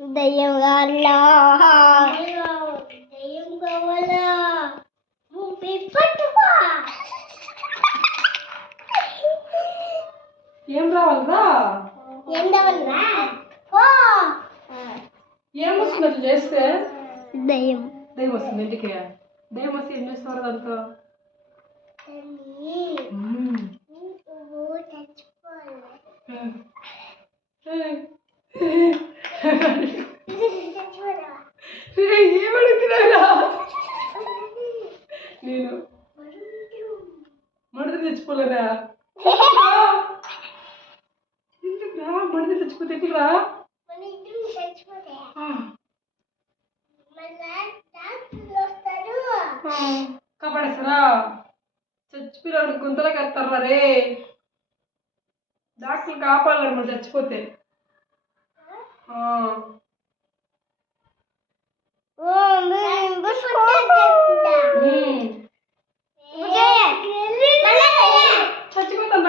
దయ్యం కావాలా దయ్యం కావాలా పట్టుకో ఏం రావాలరా ఏం రావాలరా ఏం వస్తుంది అట్లా చేస్తే దయ్యం దయ్యం వస్తుంది ఇంటికి దయ్యం వస్తే ఏం చేస్తారు దాంతో ఏమడుగుతున్నారా నేను మడత తెచ్చిపోలేరా ఎందుకురా మడత తెచ్చిపోతే ఎట్లా కాపాడేస్తారా చచ్చిపోయాడు గుంతలోకి వేస్తారా రే డాక్టర్లు కాపాడాలి మరి చచ్చిపోతే చచ్చిపోతాం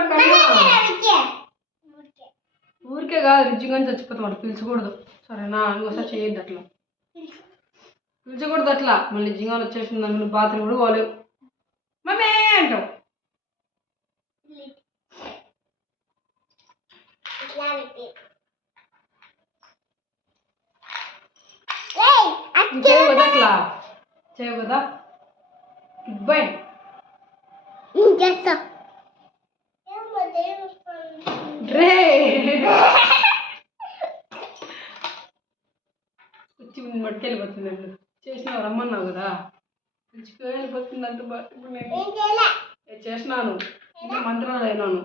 ఊరికే కాదు నిజంగానే చచ్చిపోతాం అట్లా పిలిచకూడదు సరేనా ఇంకోసారి చేయొద్దు అట్లా పిలిచకూడదు అట్లా మళ్ళీ నిజంగా వచ్చేసింది నన్ను బాత్రూమ్ కూడా పోలేవు మమ్మీ అంటావు చేయవు కదా అట్లా చేయవు కదా బాయ్ రే వచ్చి మట్టుకెళ్ళిపోతుంది చేసినావు రమ్మన్నావు కదా వెళ్ళిపోతుంది అంత ఇప్పుడు నేను చేసినాను ఇంకా మంత్రాలు అయినాను